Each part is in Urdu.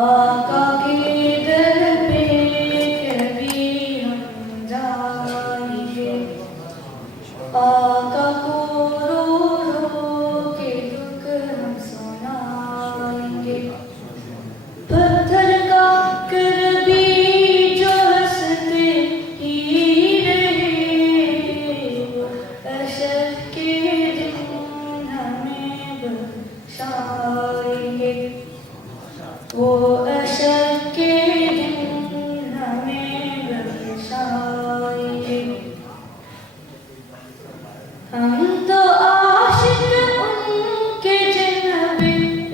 آقا کے در پہ کبھی ہم جائیں گے، آقا کو رو رو کے دکھ ہم سنائیں گے، پتھر کا کر بھی جو ہنستے ہی رہے، وہ حشر کے دن ہمیں بخشائیں گے، وہ حشر کے دن ہمیں بخشائیں گے۔ ہم تو عاشق ان کے جنب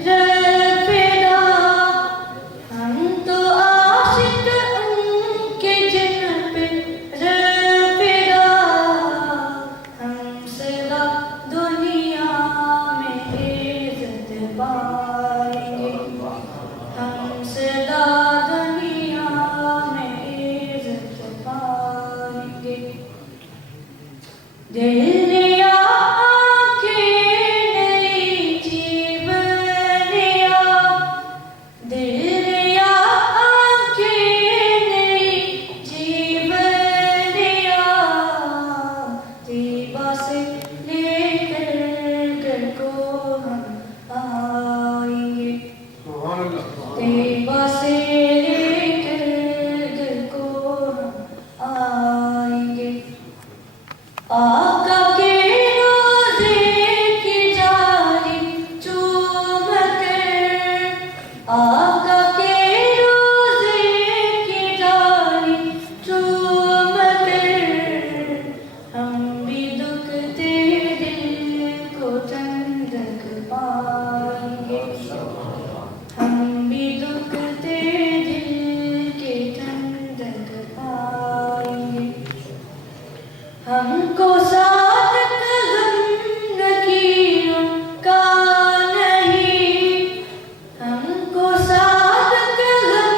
رفیدہ، ہم تو عاشق ان کے جنب رفیدہ، ہم سدا دنیا میں عزت پائیں گے، ہم سدا دنیا میں عزت پائیں گے۔ دل دیا آنکھیں نئی جیون دیا، دل دیا آنکھیں نئی جیون دیا، طیبہ سے لے کر گھر کو ہم آئیں گے، طیبہ سے لے کر گھر کو ہم آئیں گے۔ آقا کے روضے کی جاری چوم کر، آقا کے روضے کی جاری چوم کر، ہم بھی دکھتے دل کو ٹھنڈک پائیں گے، ہم بھی دکھتے دل کے ٹھنڈک پائیں گے۔ ہم کو صادق غم نکیروں کا نہیں، ہم کو صادق غم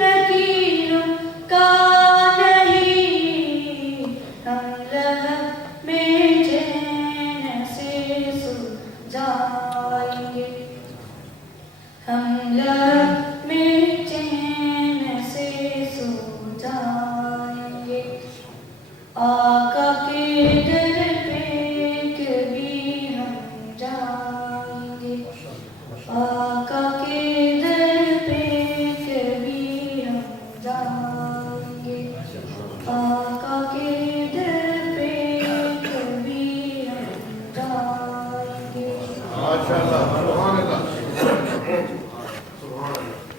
نکیروں کا نہیں، ہم لہب میں چین سے سو جائیں گے، ہم لہب میں چین سے سو جائیں گے۔ آقا کے در پہ کبھی ہم جائیں گے، آقا کے در پہ کبھی ہم جائیں گے، آقا کے در پہ کبھی ہم جائیں گے۔ ماشاءاللہ، سبحان اللہ، سبحان اللہ۔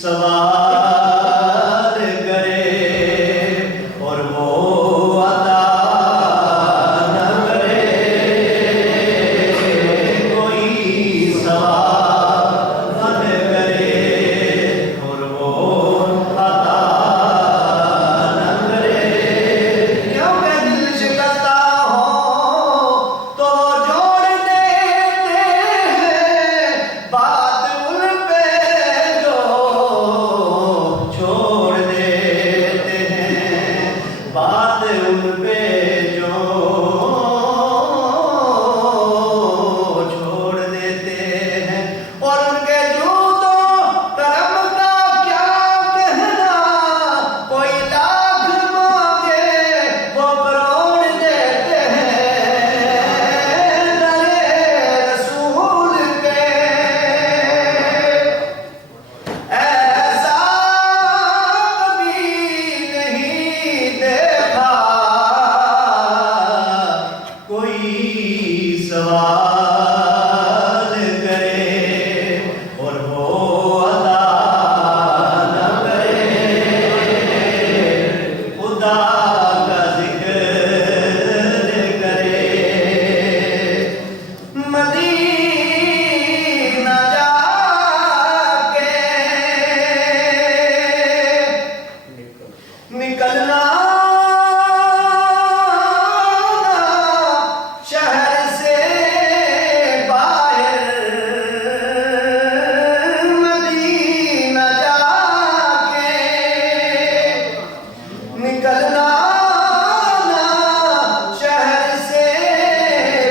سوال کرے اور وہ عطا نہ کرے، کوئی سوال کرے اور وہ عطا نہ کرے، کیونکہ دل شکستہ ہو تو جوڑ دیتے ہیں، بات ان پہ جو چھوڑ دیتے ہیں، بات ان پہ جو چھوڑ دیتے ہیں، اور ان کے جوتوں کرم کا کیا کہنا، کوئی لاکھ مانگے وہ کروڑ دیتے ہیں، درے رسول کے ایسا کبھی نہیں دیکھا، کوئی سوال کرے اور وہ عطا نہ کرے، خدا کا ذکر کرے، مدینہ جا کے نکلنا شہر سے باہر، مدینہ جا کے نکلنا شہر سے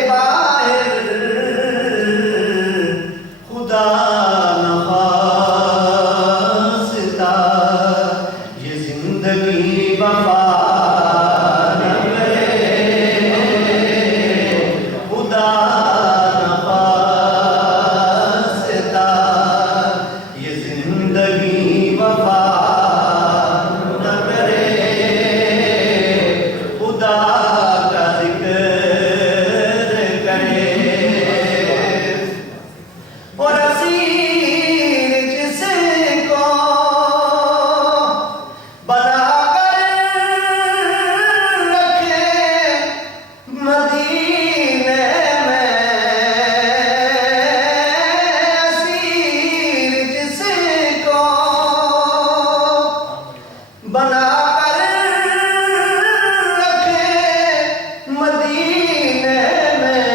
باہر، خدا نخواستہ یہ زندگی وفا نہ کرے، خدا نخواستہ یہ زندگی وفا نہ کرے، خدا کا ذکر کرے، اور اسیر جس کو بنا کر رکھے مدینے میں، اسیر جس کو بنا کر رکھے مدینے میں،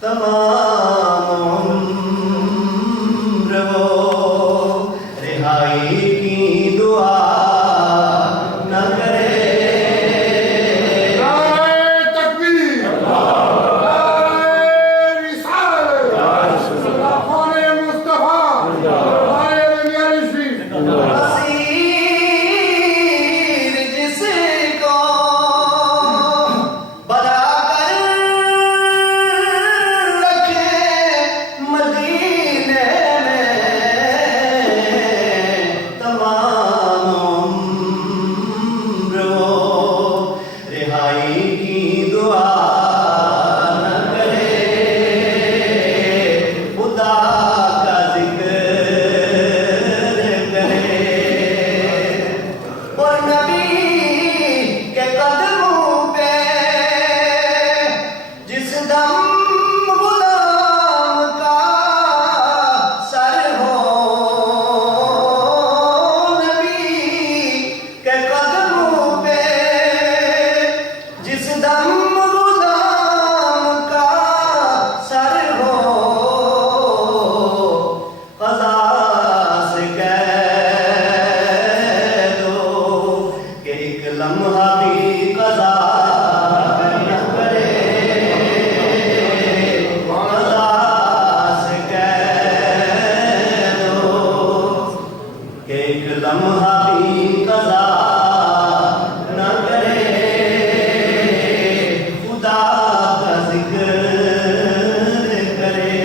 تمام عمر وہ رہائی کی دعا نہ کرے، نعرہ تکبیر، نعرہ رسالت، خان مصطفیٰ، نعرہ نبی اسیر جس کو بنا کر رکھے مدینے میں، تمام عمر وہ رہائی کی دعا نہ کرے، خدا کا ذکر کرے، اور نبی کے قدموں پہ جس دم غلام کا سر ہو، نبی کے قدموں پہ جس دم غلام کا سر ہو، قضا سے کہہ دو کہ ایک لمحہ بھی قضا نہ کرے، قضا سے کہہ دو کہ ایک لمحہ بھی قضا نہ کرے، خدا کا ذکر کرے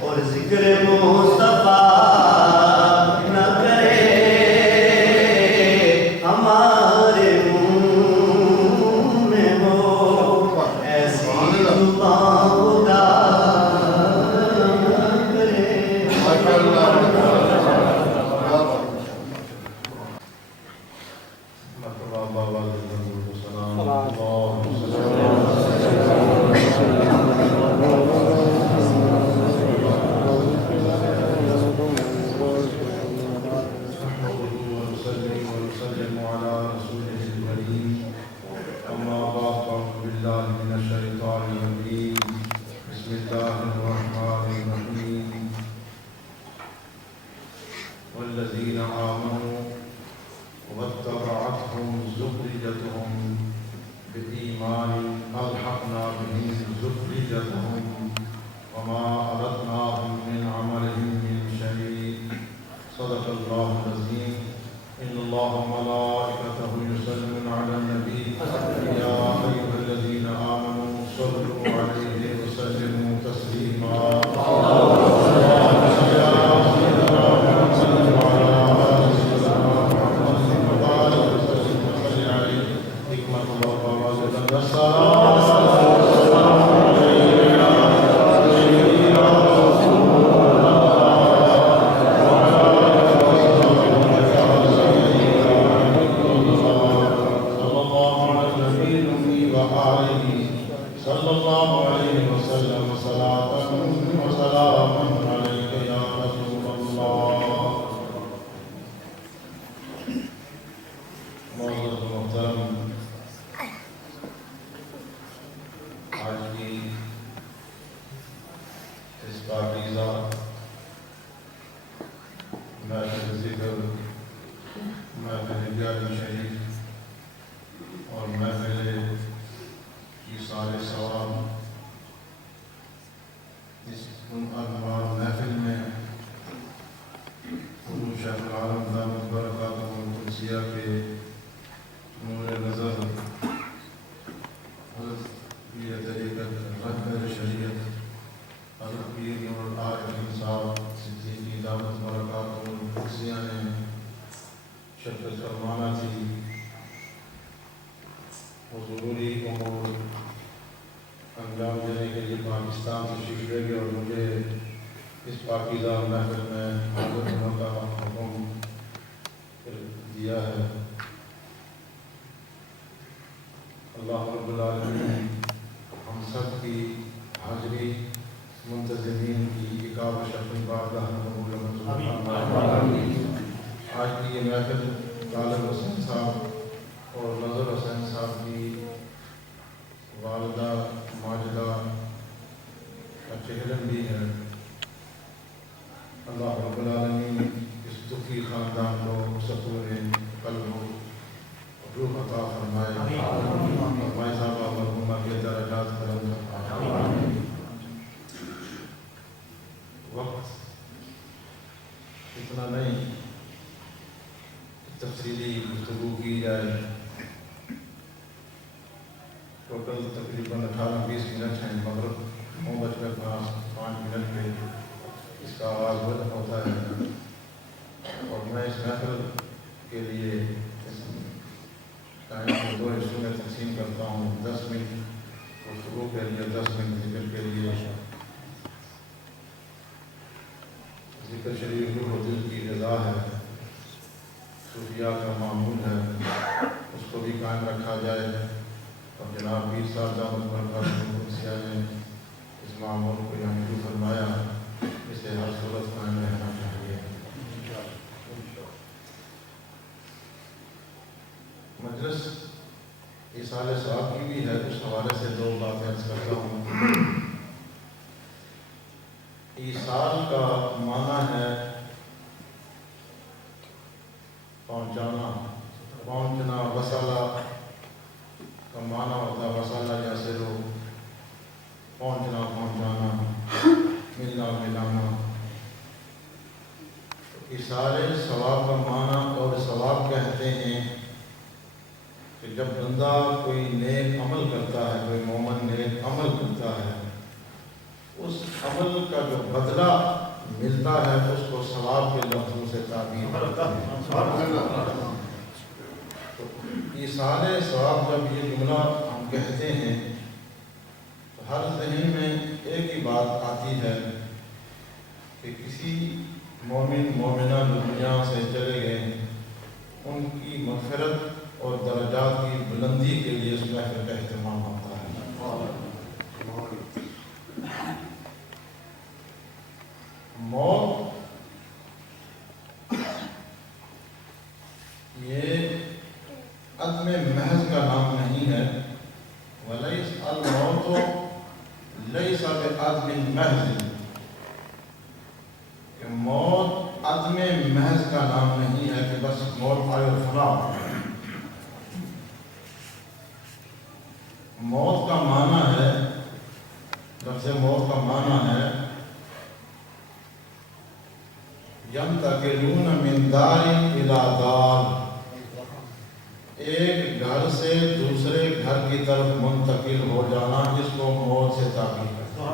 اور ذکر مصطفیٰ نہ کرے، ہمارے منہ میں ہو ایسی زبان خدا نہ کرے۔ والذين آمنوا واتبعتهم ذريتهم بإيمان ألحقنا بهم ذريتهم وما ألتناهم من عملهم من شيء صدق الله العظيم. إن الله وملائكته يصلون على النبي يا أيها الذين آمنوا صلوا عليه وسلموا تسليما. اللہ رب العالمین ہم سب کی حاضری منتظمین کی اقاب شفی بارگاہ قبول منظور فرمائے. آج کی یہ محفل طالب حسین صاحب اور نظر حسین صاحب کی والدہ ماجدہ کا چہرن بھی ہے. اللہ رب العالمین اس دکھی خاندان کو سکون قلب و روح عطا فرمائے. فرمائے صاحبہ مرحومہ کے درجات بلند فرمائے. وقت اتنا نہیں تفصیلی گفتگو کی جائے. ٹوٹل تقریباً 18-20 منٹ ہیں. مغرب 9:05 پہ اس کا آغاز ہوتا ہے اور میں اس محفل کے لیے ٹائم کو 2 حصوں میں تقسیم کرتا ہوں. 10 منٹ گفتگو کے لیے، 10 منٹ ذکر کے لیے. ذکر شریف روح و دل کی غذا ہے، صوفیاء کا معمول ہے، اس کو بھی قائم رکھا جائے. اور جناب پیر صاحب دامت برکاتہ القدسیہ نے اس معمول کو یہاں شروع فرمایا. اسے ہر صورت قائم رہنا چاہیے. مجلس ایصال ثواب کی بھی ہے. اس حوالے سے 2 باتیں عرض کرتا ہوں. ایصال کا معنی ہے پہنچانا، پہنچنا. وصلہ کا معنی ہوتا ہے وصلہ جیسے لوگ پہنچنا، پہنچانا، ملنا، ملانا. ایصال ثواب کا معنی اور ثواب کہتے ہیں کہ جب بندہ کوئی نیک عمل کرتا ہے، کوئی مومن نیک عمل کرتا ہے، اس عمل کا جو بدلہ ملتا ہے اس کو ثواب کے لفظوں سے تعبیر کرتا ہے. تو ایصال ثواب جب یہ جملہ ہم کہتے ہیں تو ہر ذہن میں ایک ہی بات آتی ہے کہ کسی مومن مومنہ دنیا سے چلے گئے ہیں، ان کی مغفرت اور درجات کی بلندی کے لیے اس محفل کا اہتمام ہوتا ہے۔ موت یہ عدم محض کا نام نہیں ہے، ولیس الموت لیس بعدم محض، کہ موت عدم محض کا نام نہیں ہے کہ بس موت آئے اور فنا ہو۔ موت کا معنی ہے، لفظ موت کا معنی ہے ينتقلون من دار إلى دار، ایک گھر سے دوسرے گھر کی طرف منتقل ہو جانا، جس کو موت سے تعبیر کرتے ہیں۔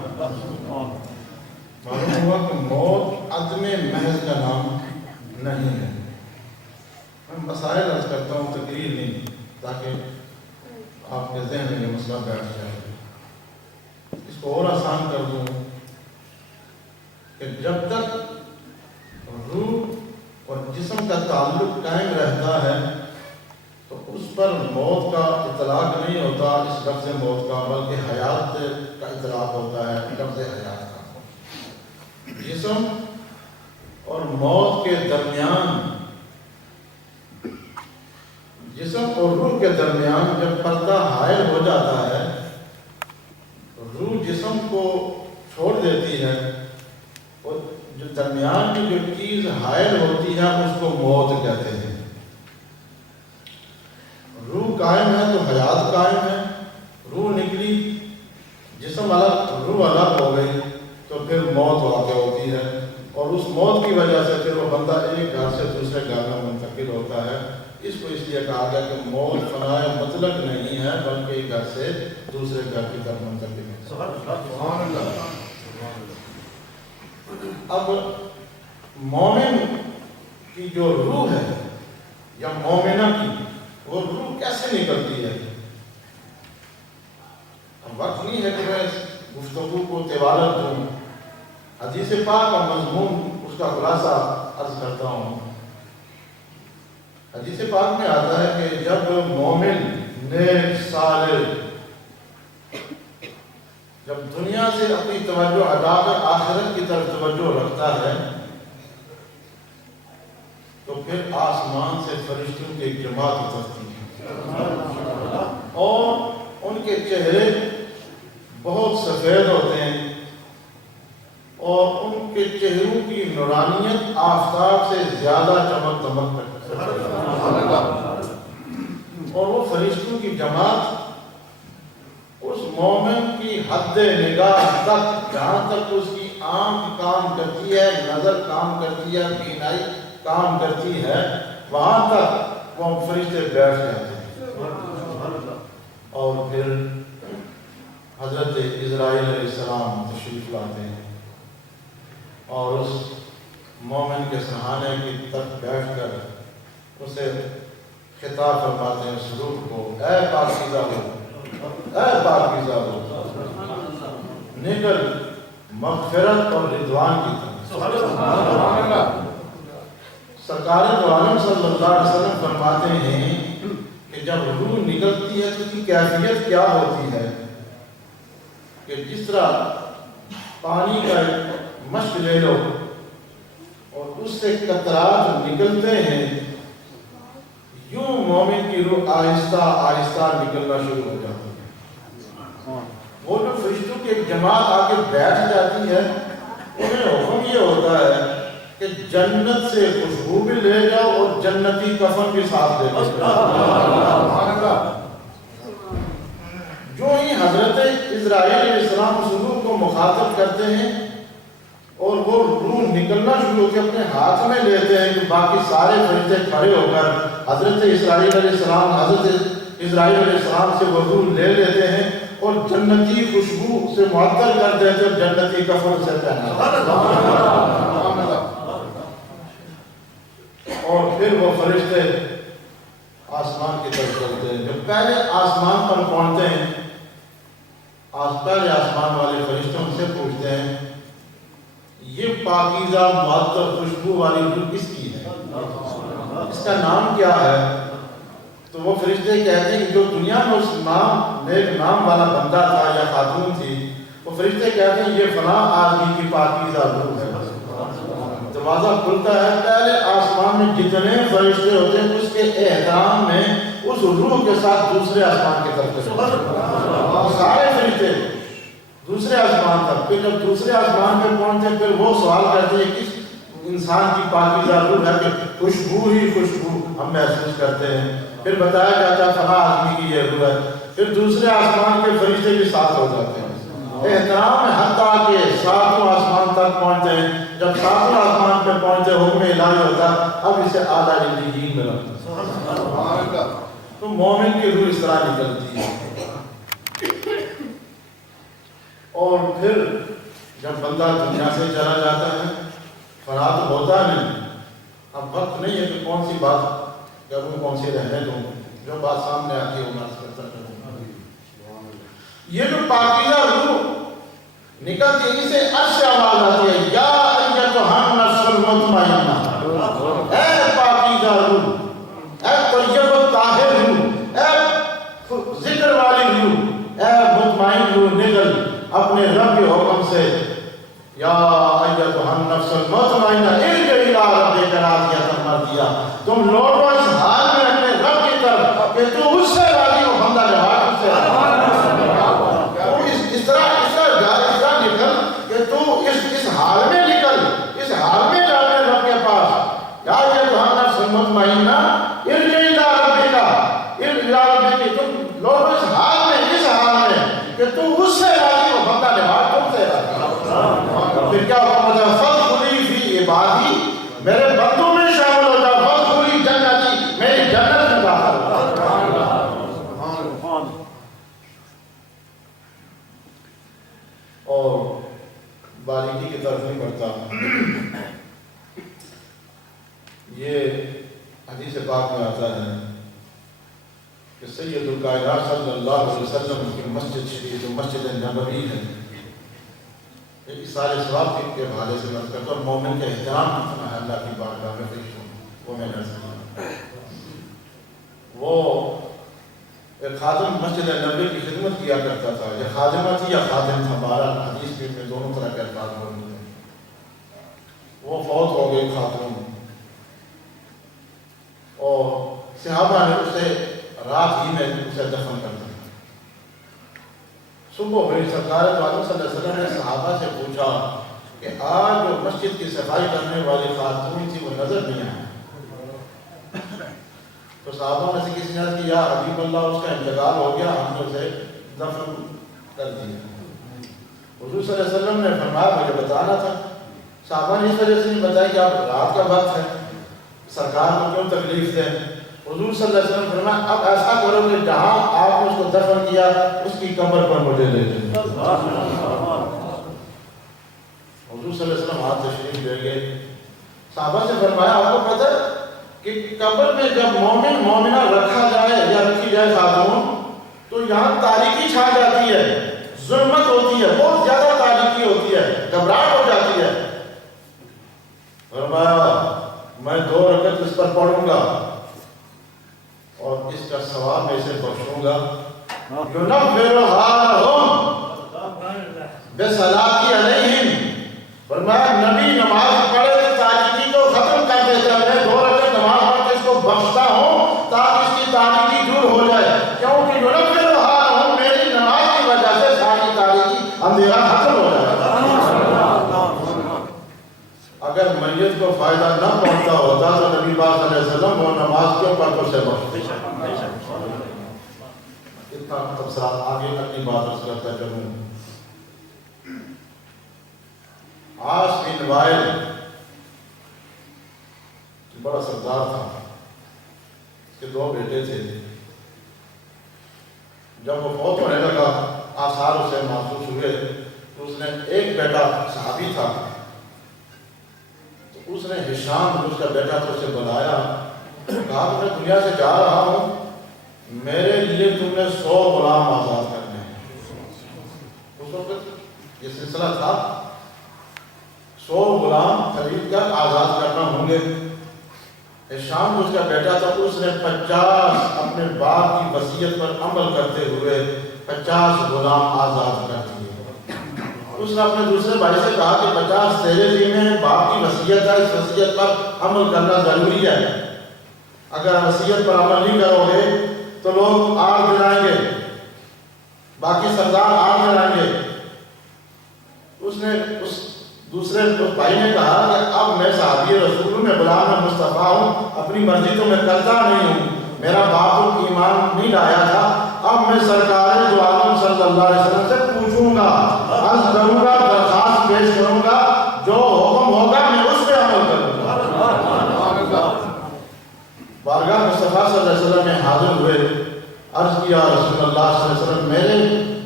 معلوم ہوا کہ موت عدم محض کا نام نہیں ہے۔ میں مسائل عرض کرتا ہوں، تقریر نہیں، تاکہ آپ کے ذہن میں یہ مسئلہ بیٹھ جائے۔ اس کو اور آسان کر دوں کہ جب تک روح اور جسم کا تعلق قائم رہتا ہے تو اس پر موت کا اطلاق نہیں ہوتا، اس لفظ موت کا، بلکہ حیات کا اطلاق ہوتا ہے، لفظ حیات کا۔ جسم اور موت کے درمیان، جسم اور روح کے درمیان جب پردہ حائل ہو جاتا ہے، روح جسم کو چھوڑ دیتی ہے، اور جو درمیان کی جو چیز حائل ہوتی ہے اس کو موت کہتے ہیں۔ روح قائم ہے تو حیات قائم ہے، روح نکلی، جسم الگ، روح الگ ہو گئی تو پھر موت واقع ہوتی ہے، اور اس موت کی وجہ سے پھر وہ بندہ ایک گھر سے دوسرے گھر میں منتقل ہوتا ہے۔ اس کو اس لیے کہا گیا کہ موت فنائے مطلق نہیں ہے، بلکہ ایک گھر سے دوسرے گھر کی طرف منتقل ہے۔ سبحان اللہ۔ اب مومن کی جو روح ہے یا مومنہ کی، وہ روح کیسے نکلتی ہے؟ اب وقت نہیں ہے کہ میں اس گفتگو کو طوالت دوں، حدیث پاک کا مضمون، اس کا خلاصہ عرض کرتا ہوں۔ حدیث پاک میں آتا ہے کہ جب مومن نیک صالح جب دنیا سے اپنی توجہ ہٹا کر آخرت کی طرف توجہ رکھتا ہے تو پھر آسمان سے فرشتوں کی ایک جماعت اترتی ہے، اور ان کے چہرے بہت سفید ہوتے ہیں، اور ان کے چہروں کی نورانیت آفتاب سے زیادہ چمک دمک کرتی ہے، اور وہ فرشتوں کی جماعت اس مومن کی حد نگاہ تک، جہاں تک اس کی آنکھ کام کرتی ہے، نظر کام کرتی ہے، بینائی کام کرتی ہے، وہاں تک وہ فرشتے بیٹھ جاتے ہیں، اور پھر حضرت اسرائیل علیہ السلام تشریف لاتے ہیں، اور اس مومن کے سرحانے کی طرف بیٹھ کر اسے خطاب فرماتے ہیں، اس روح کو، اے پاکیزہ روح، اے پاکیزہ روح، نکل مغفرت اور رضوان کی طرف۔ سرکار دو عالم صلی اللہ علیہ وسلم فرماتے ہیں کہ جب روح نکلتی ہے تو اس کی کیفیت کیا ہوتی ہے، کہ جس طرح پانی کا مشق لے لو اور اس سے قطرات نکلتے ہیں، یوں مومن کی روح آہستہ آہستہ نکلنا شروع ہو جاتی ہے۔ وہ جو فرشتوں کی ایک جماعت آ کے بیٹھ جاتی ہے، انہیں حکم یہ ہوتا ہے کہ جنت سے خوشبو بھی لے جاؤ اور جنتی کفن بھی ساتھ لے جاؤ۔ جو ہی حضرت اسرائیل علیہ السلام اس روح کو مخاطب کرتے ہیں اور وہ روح نکلنا شروع ہو کے اپنے ہاتھ میں لیتے ہیں، کہ باقی سارے فرشتے کھڑے ہو کر حضرت اسرائیل علیہ السلام، حضرت اسرائیل علیہ السلام سے وہ روح لے لیتے ہیں اور جنتی خوشبو سے معطر کر دیتے اور جنتی کفن سے پہنا، اور پھر وہ فرشتے آسمان کی طرف چلتے ہیں۔ جب پہلے آسمان پر پہنچتے ہیں، پہلے آسمان والے فرشتے ان سے پوچھتے ہیں، یہ پاک پاکیزہ معطر خوشبو والی روح کس کی ہے؟ اس کا نام کیا ہے؟ تو وہ فرشتے کہتے ہیں کہ جو دنیا میں اس نام نیک نام والا بندہ تھا یا خاتون تھی، وہ فرشتے کہتے ہیں یہ فلاں آدمی کی پاکیزہ روح ہے۔ دروازہ کھلتا ہے، پہلے آسمان میں جتنے فرشتے ہوتے ہیں اس کے احترام میں اس روح کے ساتھ دوسرے آسمان کی طرف سارے فرشتے دوسرے آسمان تک، پھر جب دوسرے آسمان پہ پہنچتے پھر وہ سوال کرتے ہیں کس انسان کی پاکیزہ روح ہے کہ خوشبو ہی خوشبو ہم محسوس کرتے ہیں۔ پھر بتایا جاتا ہے فلاں آدمی کی یہ روح ہے، پھر دوسرے آسمان کے فرشتے بھی ساتھ ہو جاتے ہیں۔ احترام میں حتیٰ کہ ساتوں آسمان تک پہنچتے ہیں، جب ساتوں آسمان پہ پہنچتے حکم الہی ہوتا اب اسے اعلیٰ علیین میں رکھتے ہیں۔ تو مومن کی روح اس طرح نکلتی ہے۔ اور پھر جب بندہ دنیا سے چلا جاتا ہے فنا تو ہوتا نہیں، اب وقت نہیں ہے کہ کون سی بات کروں کون سی رہنے دوں، جو بات سامنے آتی ہے وہ میں کرتا رہوں۔ یہ جو پاکیزہ روح نکلتی ہے اسے عرش سے آواز آتی ہے، یا ایتھا النفس المطمئنہ، اے پاکیزہ روح، اے طیب الطاہر روح، اے ذکر والی روح، اے مطمئن روح، نکل اپنے رب کے حکم سے۔ یا ایتھا النفس المطمئنہ ارجعی الی ربک راضیۃ مرضیہ، تم لوٹو اس حال میں اپنے رب کی طرف کہ تو اس سے راضی ہو، بندہ نواز اس سے اس طرح نکل کہ تو اس حال میں نکل، اس حال میں جا اپنے رب کے پاس۔ یا ایتھا النفس المطمئنہ ارجعی الی ربک، تم لوٹو اس حال میں کہ تو اس سے راضی ہو، بندہ نواز تم سے راضی ہو۔ پھر کیا حکم ہوتا ہے؟ فادخلی فی عبادی، میرے بندوں میں شامل ہو جاؤ، فادخلی جنتی، میری جنت میں داخل ہو۔ اور باریکی کی طرف نہیں بڑھتا، یہ حدیث پاک میں آتا ہے کہ سید الکائنات صلی اللہ علیہ وسلم کی مسجد شریف جو مسجد نبوی ہے، ایک سارے ثواب کے حوالے سے بات کرتا ہوں، مومن کا احترام کتنا ہے اللہ کی بارگاہ میں پیش ہوں، وہ میں نظر وہ ایک خادم مسجد نبوی کی خدمت کیا کرتا تھا، یا خادمہ تھی یا خادم تھا، بہرحال حدیث میں دونوں طرح کے الفاظ موجود ہیں۔ وہ فوت ہو گئی خاتون، اور صحابہ نے اسے رات ہی میں اسے دفن کر دیا۔ صبح ہوئی، سرکار دو عالم صلی اللہ علیہ وسلم نے صحابہ سے پوچھا کہ آج جو مسجد کی صفائی کرنے والی خاتون تھی وہ نظر نہیں آئی۔ تو صحابہ میں سے کسی نے کہا کہ یا حبیب اللہ اس کا انتقال ہو گیا، ہم نے اسے دفن کر دیا۔ حضور صلی اللہ علیہ وسلم نے فرمایا مجھے بتانا تھا۔ صحابہ نے اس وجہ سے نہیں بتایا کہ اب رات کا وقت ہے، سرکار کو کیوں تکلیف دیں۔ حضور صلی اللہ علیہ وسلم فرمایا اب ایسا کرو کہ جہاں آپ نے اس کو دفن کیا اس کی قبر پر مجھے لے جائیں۔ حضور صلی اللہ علیہ وسلم ہاتھ تشریف لے گئے، صحابہ سے فرمایا آپ کو پتہ کہ قبر میں جب مومن مومنہ رکھا جائے یا رکھی جائے خاتون تو یہاں تاریکی چھا جاتی ہے، ظلمت ہوتی ہے، بہت زیادہ تاریکی ہوتی ہے، گھبراہٹ ہو جاتی ہے۔ فرمایا میں 2 رکعت اس پر پڑھوں گا اور اس کا ثواب میں اسے بخشوں گا۔ یُنَوِّرُ حَالَهُمْ بِصَلَاةِ عَلَيْهِمْ، فرمایا نبی نماز پڑھے تو تاریکی کو ختم کر دیتا ہے، میں 2 رکعت نماز پڑھ کے اس کو بخشتا ہوں تاکہ اس کی تاریکی دور ہو جائے، کیونکہ یُنَوِّرُ حَالَهُمْ میری نماز کی وجہ سے ساری تاریکی اندھیرا ختم ہو جائے۔ اگر میت کو فائدہ نہ پہنچتا ہوتا تو نبی پاک صلی اللہ علیہ وسلم وہ نماز کیوں پڑھ کر سے بخشتے؟ اتنا تبصرہ آگے اپنی بات اس کرتا چلوں۔ عاص بن وائل بڑا سردار تھا، اس کے 2 بیٹے تھے۔ جب وہ فوت ہونے لگا آثار اسے محسوس ہوئے تو اس نے ایک بیٹا صحابی تھا، تو اس نے ہشام جو اس کا بیٹا تھا اسے بلایا، کہا کہ میں دنیا سے جا رہا ہوں، میرے لیے تم نے 100 غلام آزاد کرنے ہیں۔ اس وقت یہ سلسلہ تھا 100 غلام خرید کر آزاد کرنا ہوں گے۔ شام کو اس کا بیٹا تھا، اس نے 50 اپنے باپ کی وصیت پر عمل کرتے ہوئے 50 غلام آزاد کر دیے۔ اس نے اپنے دوسرے بھائی سے کہا کہ 50 تیرے ذمہ ہیں، باپ کی وصیت ہے، اس وصیت پر عمل کرنا ضروری ہے، اگر وصیت پر عمل نہیں کرو گے تو لوگ آگ جلائیں گے، باقی سردار آگ جلائیں گے۔ اس نے اس دوسرے بھائی نے کہا کہ اب میں صحابی رسول ہوں، میں غلام مصطفیٰ ہوں، اپنی مرضی تو میں کرتا نہیں ہوں، میرا باپ تو ایمان نہیں لایا تھا، اب میں سرکار دو عالم صلی اللہ علیہ وسلم سے پوچھوں گا، عرض کروں گا، درخواست پیش کروں گا، جو حکم ہوگا میں اس پہ عمل کروں گا۔ بارگاہ مصطفیٰ صلی اللہ علیہ وسلم میں حاضر ہوئے، عرض کیا رسول اللہ صلی اللہ علیہ وسلم، میرے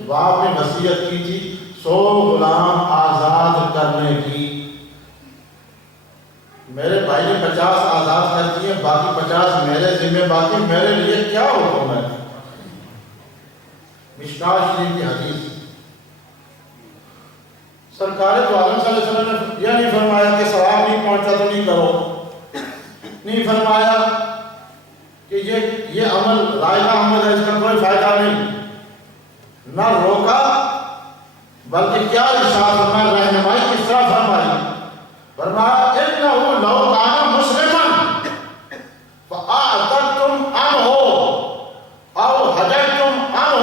باپ نے وصیت کی تھی 100 غلام آزاد کرنے کی، میرے بھائی نے 50 آزاد کر دیے، باقی 50 میرے ذمہ، باقی میرے لیے کیا حکم ہے؟ مشکاہ شریف کی حدیث۔ سرکار دو عالم صلی اللہ علیہ وسلم نے یہ نہیں فرمایا کہ ثواب نہیں پہنچا تو نہیں کرو، نہیں فرمایا کہ یہ عمل رائے کا عمل ہے، اس کا کوئی فائدہ نہیں، نہ روکا، بلکہ کیا ارشاد فرمایا، رہنمائی کس طرح فرمائی؟ فرمایا انہو لو کان مسلما فاعتقتم عنہ او حججتم عنہ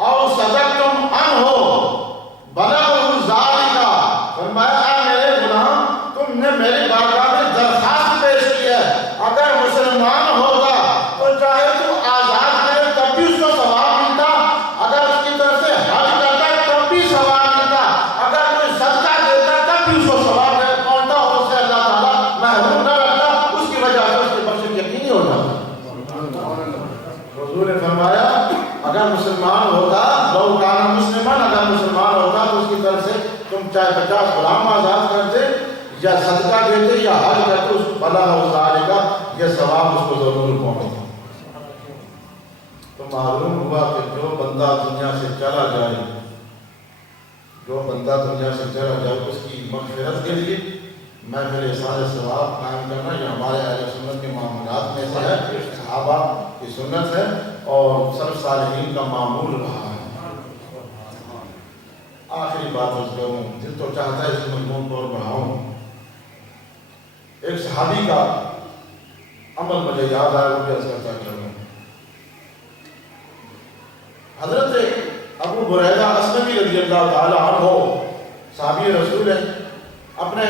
او صدقتم عنہ بلغہ ذالک، فرمایا اے میرے غلام، تم نے میری بارگاہ میں درخواست پیش کی ہے، اگر مسلمان ہوگا تو چاہے تو آزاد کرے تب بھی اس کو ثواب ملتا، اگر اس کی طرف سے حج کرتا تب بھی ثواب ملتا، اگر کوئی صدقہ دیتا تب بھی اس کو ثواب پہنچتا، اور اس سے اللہ تعالیٰ محروم نہ رکھتا، اس کی وجہ سے اس کے بخشش یقینی ہو جاتا۔ حضور نے فرمایا اگر مسلمان ہوتا، لو کان مسلمان، اگر مسلمان ہوتا تو اس کی طرف سے تم چاہے 50 غلام آزاد کرتے یا صدقہ دیتے یا حج کرتے، اس کو بلا ذالک کا یہ ثواب اس کو ضرور پہنچتا۔ تو معلوم ہوا کہ جو بندہ دنیا سے چلا جائے، جو بندہ دنیا سے چلا جائے، اس کی مغفرت کے لیے محفل احسان ثواب قائم کرنا یہ ہمارے اہل سنت کے معمولات میں سے ہے، صحابہ کی سنت ہے اور سلف صالحین کا معمول رہا ہے۔ آخری بات اس کروں، دل تو چاہتا ہے اس مضمون کو اور بڑھاؤں۔ ایک صحابی کا عمل مجھے یاد آیا، وہ بھی عرض کرتا کروں۔ حضرت ابو ہریرہ اسلمی رضی اللہ تعالی عنہ صحابی رسول ہے، اپنے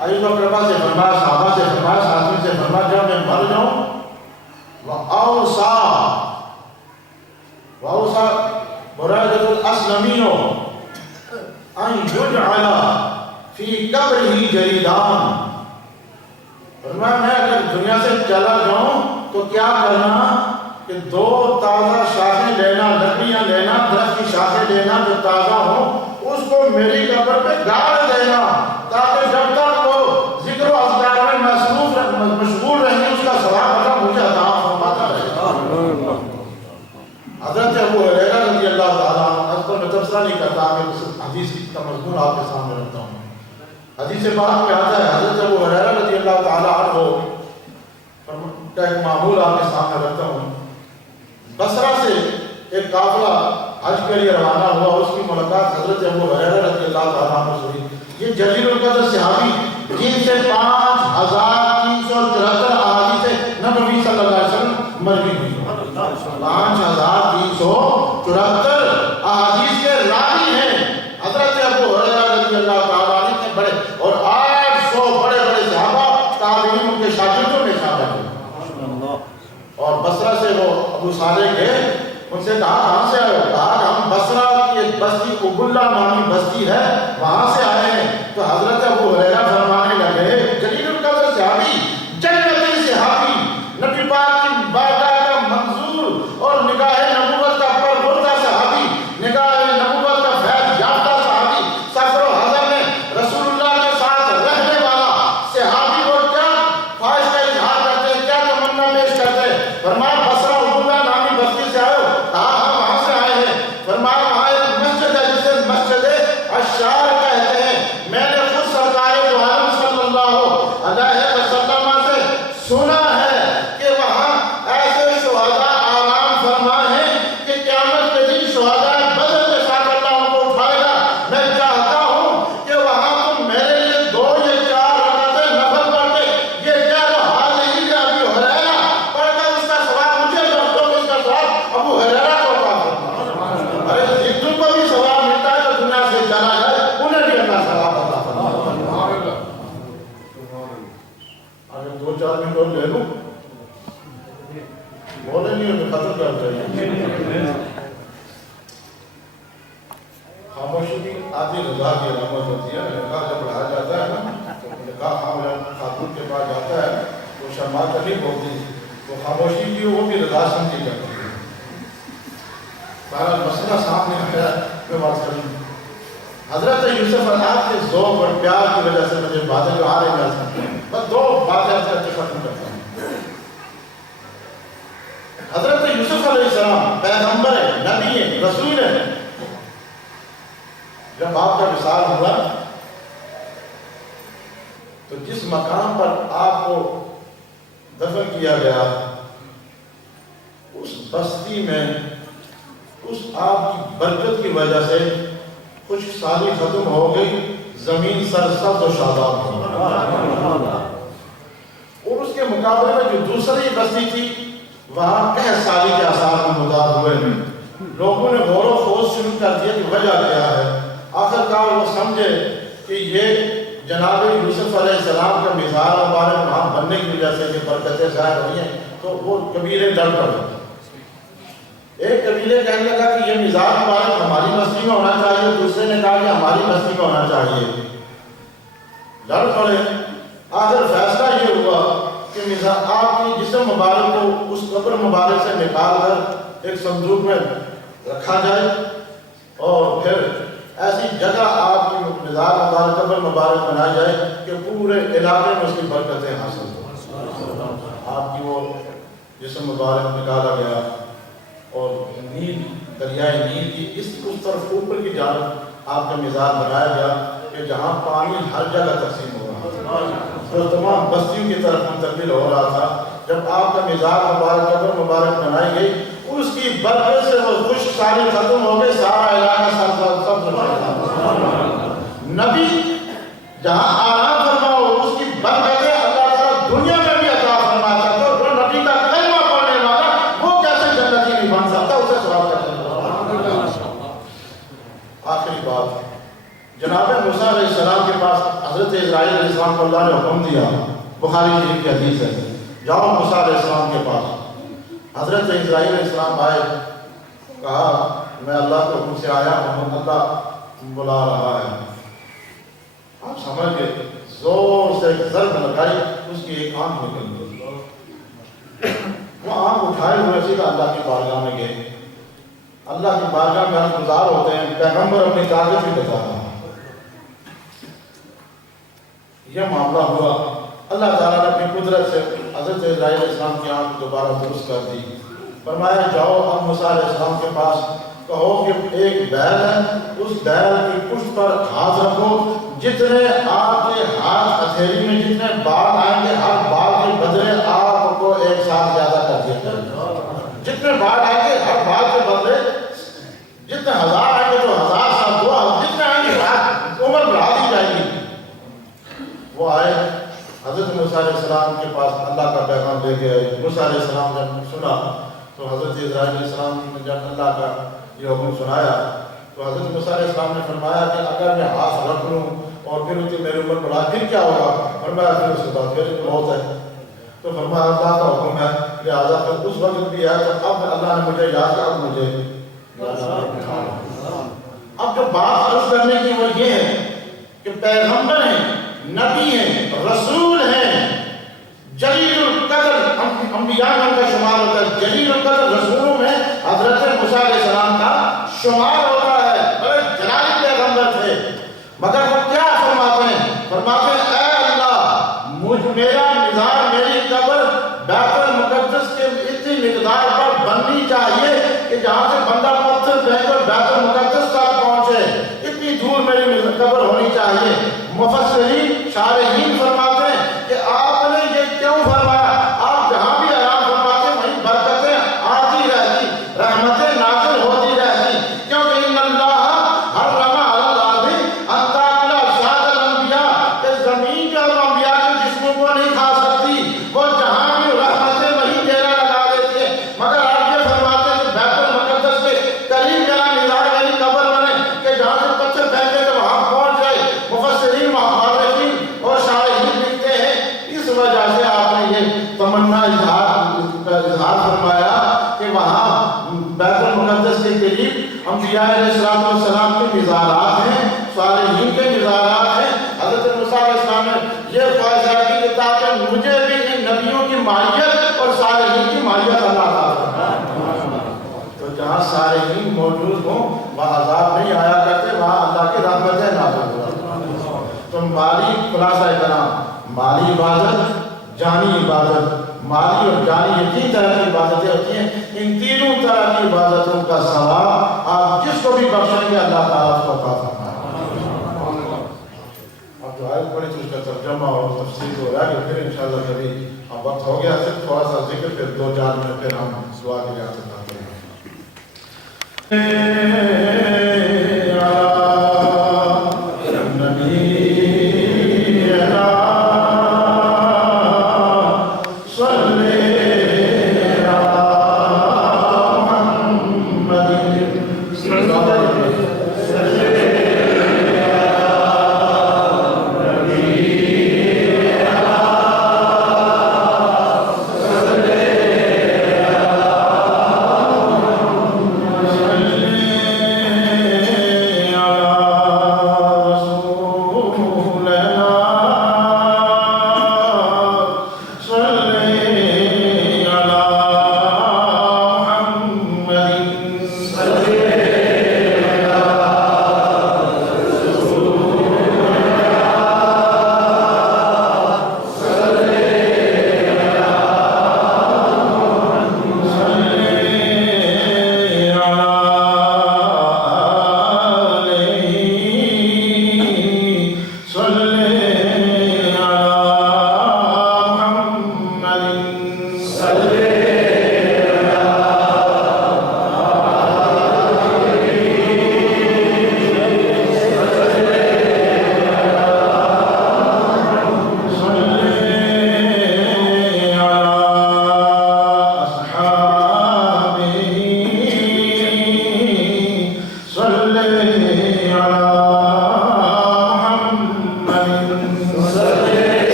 عزیز و اقربا سے فرمایا، صحابہ سے فرمایا، ساتھی سے فرمایا، جب میں مر جاؤں وَأَوْصَى بُرَيْدَةُ الْأَسْلَمِيُّ أَنْ يُجْعَلَ فِي قَبْرِهِ جَرِيدًا، فرمایا میں اگر دنیا سے چلا جاؤں تو کیا کرنا کہ 2 تازہ شاخیں لینا، لکڑیاں لینا، درخت کی شاخیں لینا جو تازہ ہوں، اس کو میری قبر پہ گاڑ دینا، تاکہ جب تک وہ ذکر و اذکار میں مشغول رہیں اس کا ثواب اللہ مجھے عطا فرماتا رہے۔ حضرت ابو ہریرہ رضی اللہ تعالیٰ عنہ، اس پر میں تبصرہ نہیں کرتا، میں اس حدیث کا مضمون آپ کے سامنے رکھتا ہوں۔ حدیث پاک میں آتا ہے، حضرت ابو ہریرہ رضی اللہ تعالیٰ عنہ کا ایک معمول آپ کے سامنے رکھتا ہوں۔ بصرہ سے ایک قافلہ حج کے لیے روانہ ہوا، اس کی ملاقات حضرت ابو ہریرہ رضی اللہ تعالیٰ عنہ سے ہوئی۔ یہ جلیل القدر صحابی جن سے 5374 احادیث نبوی صلی اللہ علیہ وسلم مروی ہوئی، 5374 احادیث کے راوی ہیں حضرت ابو ہریرہ رضی اللہ تعالیٰ عنہ کے بڑے، اور 800 بڑے بڑے صحابہ تابعین ان کے شاگردوں میں شامل ہیں۔ اور بصرہ سے وہ ابو صالح گئے، ان سے کہا کہاں سے آئے ہو؟ کہا کہ ہم بصرہ کی ایک بستی عبولہ نامی بستی ہے وہاں سے آئے ہیں۔ تو حضرت ابو ہریرہ فرمانے لگے، جلیل القدر صحابی، جنتی صحابی، نبی پاک کی بارگاہ کا منظور اور نگاہ نبوت کا پربردہ صحابی، نگاہ نبوت کا فیض یافتہ صحابی، سفر و حضر میں رسول اللہ کے ساتھ رہنے والا صحابی، وہ کیا خواہش کا اظہار کرتے ہیں، کیا تمنا پیش کرتے ہیں؟ فرمایا بصرہ عبولہ نامی بستی سے آئے ہو؟ کہا ہم وہاں سے آئے ہیں۔ فرمایا وہاں ایک مسجد ہے جسے مسجد اشار کہتے ہیں، میں نے خود سرکار دو 2-4 منٹ اور لے لوں؟ بولے نہیں ہو تو ختم کر دیں۔ خاموشی کی آدھی رضا کی علامت ہوتی ہے۔ نکاح جب پڑھایا جاتا ہے نا تو نکاح خاتون کے پاس جاتا ہے تو شرما کر نہیں بولتی، تو خاموشی کی وہ بھی رضا سمجھی جاتی ہے۔ بہرحال مسئلہ سامنے آیا، میں بات کروں۔ حضرت یوسف کے ذوق اور پیار کی وجہ سے مجھے باتیں جو آ رہی ہیں بس 2 باتیں کر کے ختم کرتا ہوں۔ حضرت یوسف علیہ السلام پیغمبر ہے، نبی ہے، رسول ہے۔ جب آپ کا وصال ہوا تو جس مقام پر آپ کو دفن کیا گیا اس بستی میں اس آپ کی برکت کی وجہ سے خشک سالی ختم ہو گئی، زمین سرسبز و شاداب ہو گئی۔ اور اس کے مقابلے میں جو دوسری بستی تھی وہاں قحط سالی کے آثار نمودار ہوئے۔ لوگوں نے غور و خوض شروع کر دیا کہ وجہ کیا ہے۔ آخرکار وہ سمجھے کہ یہ جناب یوسف علیہ السلام کا مزار مبارک وہاں بننے کی وجہ سے یہ برکتیں ظاہر ہوئی ہیں، تو وہ قبیلے ڈر پڑے۔ ایک قبیلے کہنے لگا کہ یہ مزار مبارک ہماری بستی میں ہونا چاہیے، دوسرے نے کہا کہ ہماری بستی میں ہونا چاہیے۔ ڈر پڑے۔ آخر فیصلہ یہ ہوا کہ آپ کی جسم مبارک کو اس قبر مبارک سے نکال کر ایک صندوق میں رکھا جائے اور پھر ایسی جگہ آپ کی مزار مبارک قبر مبارک بنائی جائے کہ پورے علاقے میں اس کی برکتیں حاصل ہوں۔ آپ کی وہ جسم مبارک نکالا گیا اور نیل، دریائے نیل کی اس طرف اوپر کی جانب آپ کا مزار بنایا گیا کہ جہاں پانی ہر جگہ تقسیم ہو رہا تھا، جو تمام بستیوں کی طرف منتقل ہو رہا تھا۔ جب آپ کا مزار مبارک قبر مبارک بنائی گئی اس کی برکت سے وہ خشک سالی ختم ہو گئے، سارا علاقہ سبز نبی جہاں آرام فرما ہو اس کی برکتیں اللہ تعالیٰ دنیا میں بھی عطا فرماتا ہے۔ جو نبی کا کلمہ پڑھنے والا وہ کیسے جنتی نہیں بن سکتا، اسے سوال کرتے ہیں۔ آخری بات، جناب موسیٰ علیہ السلام کے پاس حضرت اسرائیل علیہ السلام کو اللہ نے حکم دیا، بخاری شریف کی حدیث ہے، جاؤ موسیٰ علیہ السلام کے پاس۔ حضرت اسرائیل علیہ السلام آئے، کہا میں اللہ کے حکم سے آیا ہوں، اللہ بلا رہا ہے۔ آپ سمجھ گئے، زور سے ایک ضرب لگائی، اس کی ایک آنکھ نکل گئی۔ وہ آنکھ اٹھائے ہوئے سیدھا اللہ کی بارگاہ میں گئے۔ اللہ کی بارگاہ میں ہم گزار ہوتے ہیں، پیغمبر اپنی تعریف بھی بتا رہا ہے۔ یہ معاملہ ہوا، اللہ تعالیٰ نے اپنی قدرت سے حضرت اسرائیل علیہ السلام کی آنکھ دوبارہ درست کر دی۔ فرمایا جاؤ اب موسیٰ علیہ السلام کے پاس، کہو کہ ایک بیل ہے، اس بیل کی پشت پر ہاتھ رکھو، جتنے آپ کے ہاتھ ہتھیلی میں جتنے بال آئیں گے ہر بال کے بدلے آپ کو ایک ساتھ زیادہ کر دیا جائے گا۔ جتنے بال آئیں گے ہر بال کے بدلے جتنے 1000 آئیں گے تو 1000 ساتھ 2000 جتنے آئیں گے عمر بڑھا دی جائے گی۔ وہ آئے حضرت موسیٰ علیہ السلام کے پاس، اللہ کا پیغام لے کے آئے۔ موسیٰ علیہ السلام نے سنا تو حضرت اسرائیل علیہ السلام نے جب اللہ کا یہ حکم سنایا تو حضرت موسیٰ علیہ السلام نے فرمایا کہ اگر میں ہاتھ رکھ لوں اور پھر اسے میری عمر بڑھا پھر کیا ہوگا؟ فرمایا پھر اس کے بعد پھر موت ہے۔ تو فرمایا اللہ کا حکم ہے، لہٰذا پھر اس وقت بھی ہے تو اب اللہ نے مجھے یاد کیا، اب مجھے اب جو بات عرض کرنے کی وہ یہ ہے کہ پیغمبر ہیں، نبی ہیں، رسول ہیں، جلیل القدر انبیاء میں ان کا شمار ہوتا ہے، جلیل القدر رسولوں میں حضرت موسیٰ علیہ السلام کا شمار ہوتا ہے، بڑے جلالی پیغمبر تھے۔ مگر وہ کیا فرماتے ہیں؟ فرماتے ہیں اے اللہ میرا مزار، میری قبر بیت المقدس کے اتنی مقدار پر بننی چاہیے کہ جہاں سے بندہ پتھر پھینک کر بیت المقدس تک پہنچے، اتنی دور میری قبر ہونی چاہیے۔ مفسرین شارحین فرماتے ہیں کہ آپ نے یہ کیوں فرمایا؟ آپ جہاں بھی آرام فرماتے وہیں برکتیں آتی رہتی، رحمتیں نازل ہوتی رہتی، کیونکہ ان اللہ حرم علی الارض ان تاکل اجساد الانبیاء، کہ زمین کے اور انبیاء کے جسموں کو نہیں کھا سکتی، وہ جہاں بھی رحمتیں وہیں ڈیرا لگا دیتی ہے۔ مگر آپ یہ فرماتے ہیں کہ بیت المقدس کے قریب جہاں مزار میری قبر بنے کہ جہاں سے پتھر پھینکے تو وہاں پہنچ جائے۔ مفسرین محررین اور شارحین لکھتے ہیں اس وجہ سے آپ نے یہ انبیاء علیہ السلام کے مزارات ہیں، صالحین کے مزارات ہیں۔ حضرت موسیٰ علیہ السلام نے یہ خواہش رکھی کہ تاکہ مجھے بھی ان نبیوں کی معیت اور صالحین کی معیت اللہ تعالیٰ، تو جہاں صالحین موجود ہوں وہاں عذاب نہیں آیا کرتے، وہاں اللہ کی رحمتیں نازل ہوتی۔ تو مالی خلاصہ کلام، مالی عبادت، جانی عبادت، مالی اور جانی یہ تین طرح کی عبادتیں ہوتی ہیں۔ ان تینوں طرح کی عبادتوں کا ثواب آپ جس کو بھی بخشیں گے اللہ تعالیٰ اس کو عطا فرمائے۔ اب جو آیت پڑھی تو اس کا ترجمہ اور تفسیر ہو رہا ہے، پھر انشاءاللہ کبھی اب وقت ہو گیا، صرف تھوڑا سا ذکر، پھر 2-4 منٹ پھر ہم دعا کے لیے آتے ہیں۔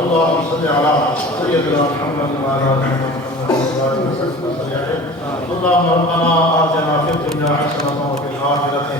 اللهم صل على سيدنا محمد وعلى آل محمد اللهم ربنا آتنا في الدنيا حسنة وفي الآخرة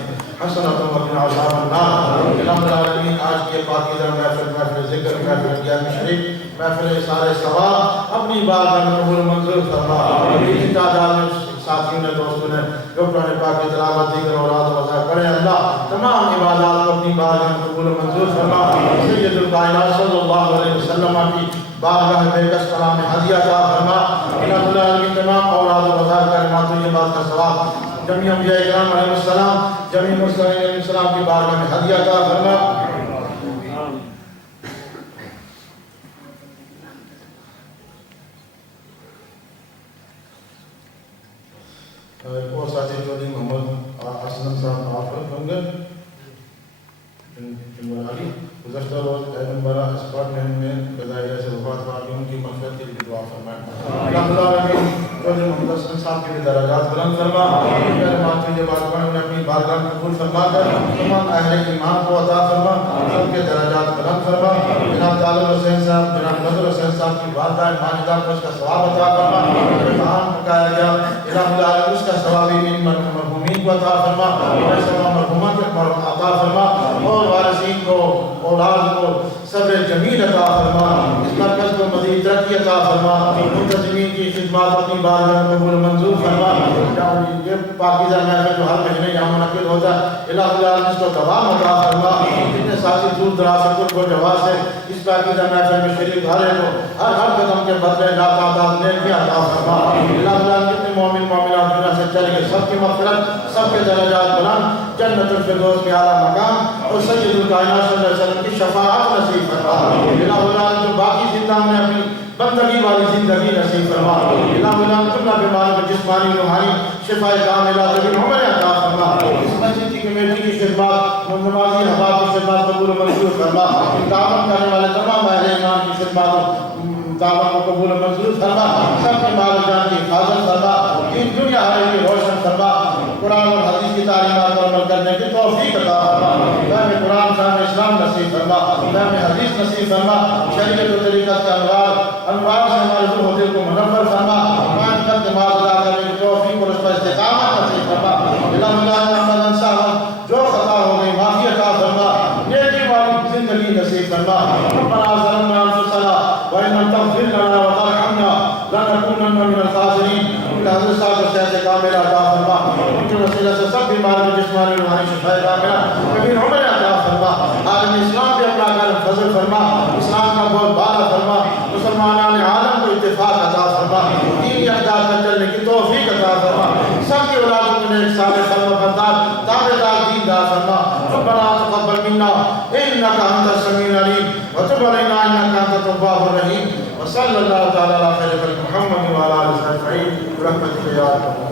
حسنة وقنا عذاب النار. الحمد للہ آج کے پاکیزہ محفل ذکر محفل قیام شریف محفل اظہار ثواب اپنی بارگاہ میں قبول منظور فرما. ان تعداد میں ساتھیوں نے دوستوں نے جو قرآن پاک کی تلاوت دیگر اوراد وضع پڑھے اللہ تمام عبادات کو اپنی بارگاہ میں قبول منظور فرما. سید الکائنات صلی اللہ علیہ وسلم کی بارگاہ بے کس کلام ہدیہ عطا فرما. الحمد للہ کی تمام اوراد وضع کلمات یہ بات کا ثواب جميع انبیاء کرام علیہ السلام جميع مرسلین علیہ السلام کی بارگاہ میں ہدیہ عطا فرما. اور ساتھی چودھری محمد اسلم صاحب آفر کنگر علی گزشتہ روز ایڈم برا اسپاٹمنٹ میں بدائیہ سے وفات پاکی ان کی مغفرت کے لیے دعا فرمائیں. الحمد للہ چودھری محمد اسلم صاحب کے بھی درجات بلند فرما. میرے ماتھی جو بارگاہ نے اپنی بارگاہ میں قبول فرما کر تمام اہل ایمان کو عطا فرما سب کے درجات بلند فرما. جناب طالب حسین صاحب جناب نظر حسین صاحب کی والدہ ماجدہ کو اس کا ثواب عطا فرما. امتحان پکایا گیا الحمد للہ اس کا ثوابی ان مرحومین کو عطا فرما. مرحومہ کے عطا فرما اور وارثین کو اولاد کو صبر جمیل عطا فرما. اس مرکز کو مزید ترقی عطا فرما. منتظمین کی خدمات اپنی بارگاہ میں قبول منظور فرما. یہ پاکیزہ محفل جو ہر مہینے یہاں منعقد ہوتا ہے الہ اللہ اس کو دوام عطا فرما. جتنے ساتھی دور دراز سے قرب و جواز سے اس پاکیزہ محفل میں شریک ہر کو ہر قدم کے بدلے لاتا نیکیاں عطا فرما. الہ اللہ جتنے مومن مومنات دنیا سے چل گئے سب کی مغفرت سب کے درجات بلند جنت الفردوس میں اعلیٰ مقام اور سید الکائنات صلی اللہ علیہ وسلم کی شفاعت نصیب فرما. الہ اللہ جو باقی زندہ نے اپنی بندگی والی زندگی نصیب فرما. الہ اللہ کلہ بیمار میں جسمانی روحانی شفاء کاملہ طویل عمر عطا فرما. اس مسجد کی کمیٹی کی خدمات نمازی احباب کی خدمات قبول منظور فرما. تعاون کرنے والے تمام اہل ایمان کی خدمات تعاون کو قبول منظور فرما. سب کے مال و جان کی حفاظت فرما. اس دنیا ہر کی روشن فرما. قرآن اور حدیث کی تعلیمات پر عمل کرنے کی توفیق عطا فرما. فہم قرآن فہم اسلام نصیب فرما. فہم حدیث نصیب فرما. شریعت و طریقت کے انوار سے ہمارے روح و دل کو منور فرما. قرآن کا دماغ ادا کرنے کی توفیق اور اس پر استقامت نصیب فرما. الہ اللہ محمد انصار جو خطا ہو گئی معافی عطا فرما. نیکی والی زندگی نصیب فرما. ربنا ظلمنا انفسنا وان لم تغفر لنا وترحمنا لنكونن من الخاسرین. حضرت صاحب کو صحت کاملہ عطا فرما. ان کے وسیلہ سے سب بیمار میں جسمانی روحانی شفاء کاملہ کبیر عمر عطا فرما. عالم اسلام پہ اپنا کرم فضل فرما. اسلام کا بہت بالا فرما. مسلمانان عالم کو اتفاق عطا فرما. دین کی اقدار پر چلنے کی توفیق عطا فرما. سب کی اولاد کو نیک صالح فرما بردار تابعدار دین دار فرما. ربنا تقبل منا انك انت السميع العليم وتب علينا انك انت التواب الرحيم. وصلى الله تعالى على خير خلق محمد وعلى اله وصحبه اجمعين برحمتك يا ارحم الراحمين.